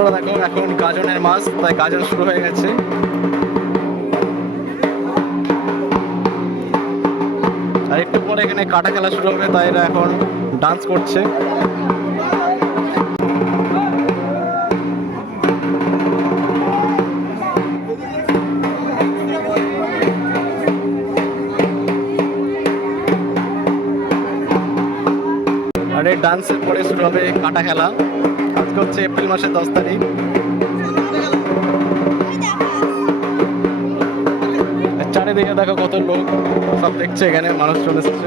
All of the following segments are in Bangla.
বন্ধুরা দেখো এখন গাজনের মাছ, তাই গাজন শুরু হয়ে গেছে। আর একটু পরে এখানে কাটা খেলা শুরু হবে, তাই এরা এখন ডান্স করছে। আর এই ডান্সের পরে শুরু হবে কাটা খেলা। আজকে হচ্ছে এপ্রিল মাসের 10 তারিখ। চারিদিকে দেখো কত লোক সব দেখছে, এখানে মানুষ চলে এসেছে।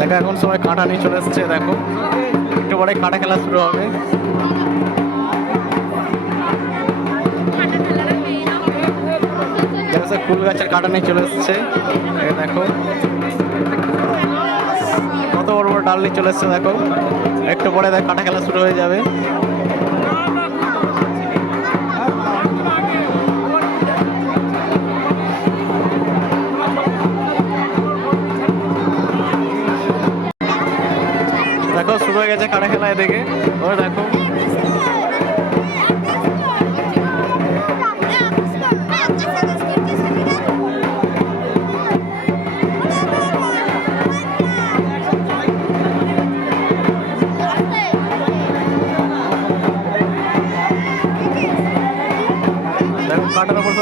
দেখো এখন সবাই কাঁটা নিয়ে চলে এসছে, দেখো একটু পরে কাঁটা খেলা শুরু হবে। ফুল গাছের কাঁটা নিয়ে চলে এসছে, দেখো কত বড় বড় ডাল নিয়ে চলে এসছে। দেখো একটু পরে দেখ কাঁটা খেলা শুরু হয়ে যাবে। দেখো শুরু হয়ে গেছে কাঁটা খেলা, এদিকে ওরা দেখো কাঁটার উপর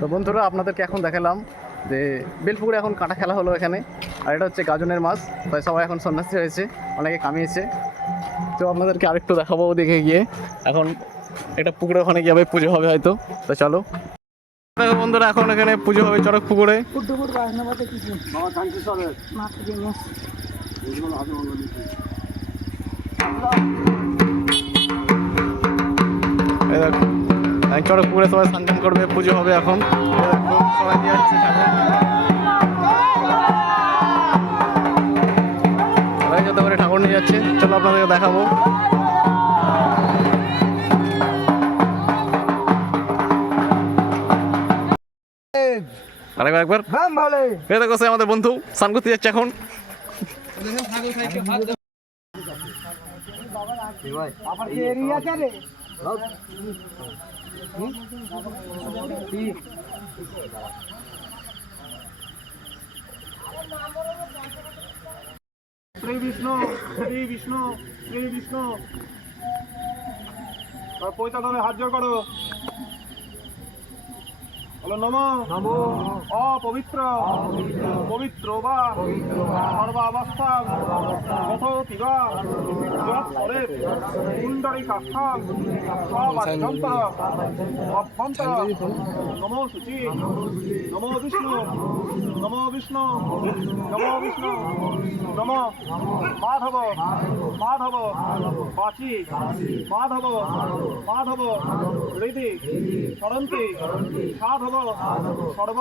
তো বন্ধুরা আপনাদেরকে এখন দেখালাম যে বেলপুকুরে এখন কাঁটা খেলা হলো এখানে। আর এটা হচ্ছে গাজনের মাছ, তাই সবাই এখন সন্ন্যাসী হয়েছে, অনেকে কামিয়েছে। তো আপনাদেরকে আরেকটু দেখাবো দেখে গিয়ে। এখন এটা পুকুরে ওখানে গিয়ে পুজো হবে হয়তো, তো চলো। দেখো বন্ধুরা, এখন এখানে পুজো হবে চড়ক পুকুরে। এই দেখো, চড়ক পুকুরে সবাই স্নান টান করবে, পুজো হবে এখন। এই দেখো, সবাই নিয়ে যাচ্ছে ঠাকুর। সবাই যত করে ঠাকুর নিয়ে যাচ্ছে, চলো আপনাদেরকে দেখাবো। আরেকবার এই দেখো, সে আমাদের বন্ধু স্নান করতে যাচ্ছে এখন। শ্রী বিষ্ণু, শ্রী বিষ্ণু, শ্রী বিষ্ণু। পয়তা ধরে হাত জোর করো, বলো নমো নমো অপবিত্র পবিত্র বা সর্বাবস্থা যথোতি বা যৎ পরে কুণ্ডলী কাষ্ঠা সবাভ্যন্তর অভ্যন্তর নমো শুচি নমো বিষ্ণু নমো বিষ্ণু নমো বিষ্ণু নমো মাধব মাধব বাচি মাধব মাধব হৃদি সরন্তি সাধব সর্ব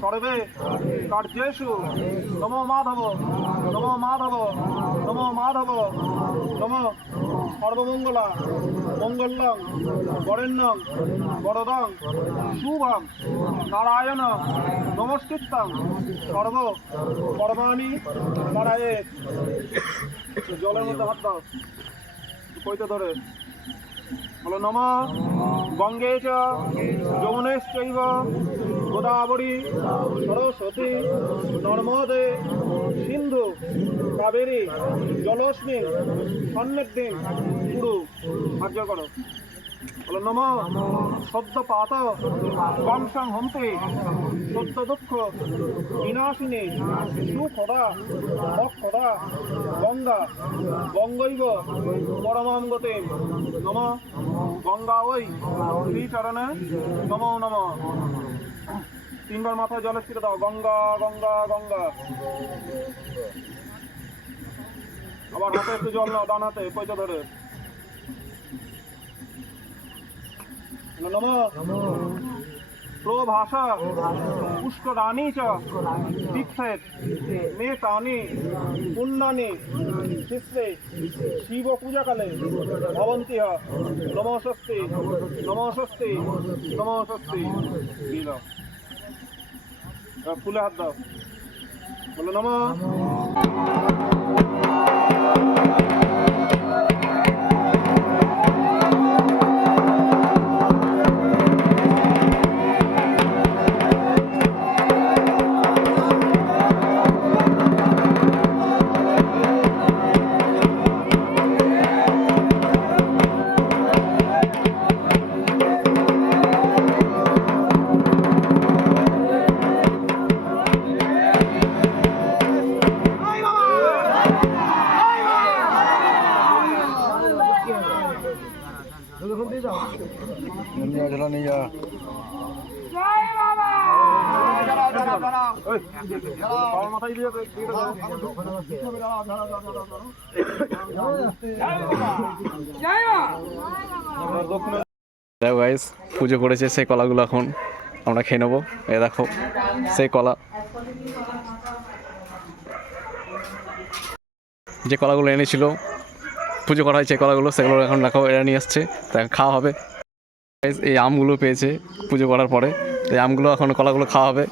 সর্বে কার্যেষু নমো মাধব নমো মাধব নমো মাধব নমো সর্বমঙ্গলা মঙ্গলং বরেণ্যং বরদং শুভং নারায়ণ নমস্কৃত্যং সর্ব কর্মাণি নারায়ণ। জলের মধ্যে হাত দাও, কইতে ধরে বলো নমঃ গঙ্গে চ যমুনেশ্চৈব গোদাবরী সরস্বতী নর্মদে সিন্ধু কাবেরী জলস্মিন সন্নিধিং কুরু। সাহায্য করো, বলো নমঃ সদ্যপাত বংশং হন্তে সদ্য দুঃখ বিনাশিনী সুখদা অক্ষদা গঙ্গা গঙ্গৈব পরমাং গতে নমঃ গঙ্গা ওই শ্রীচরণে নমো নমঃ। তিনবার মাথায় জলে ছিটে দাও, গঙ্গা গঙ্গা গঙ্গা। আবার হাতে একটু জল নাও, ডান হাতে পয়সা ধরে নমঃ প্রভাষা পুষ্করাণি চ দীক্ষেত মে তানি পুণ্যানি শিষ্যে শিব পূজাকালে ভবন্তি নমস্বস্তি নমস্বস্তি নমস্বস্তি। দিল ফুলে হাত দাও, বলো নমঃ গাইস, পুজো করেছে সেই কলাগুলো এখন আমরা খেয়ে নেবো। এ দেখো সেই কলা, যে কলাগুলো এনেছিল পুজো করা হয়েছে, কলাগুলো সেগুলো এখন দেখো এরা নিয়ে আসছে, তা খাওয়া হবে। এই আমগুলো পেয়েছে পুজো করার পরে, এই আমগুলো এখন কলাগুলো খাওয়া হবে।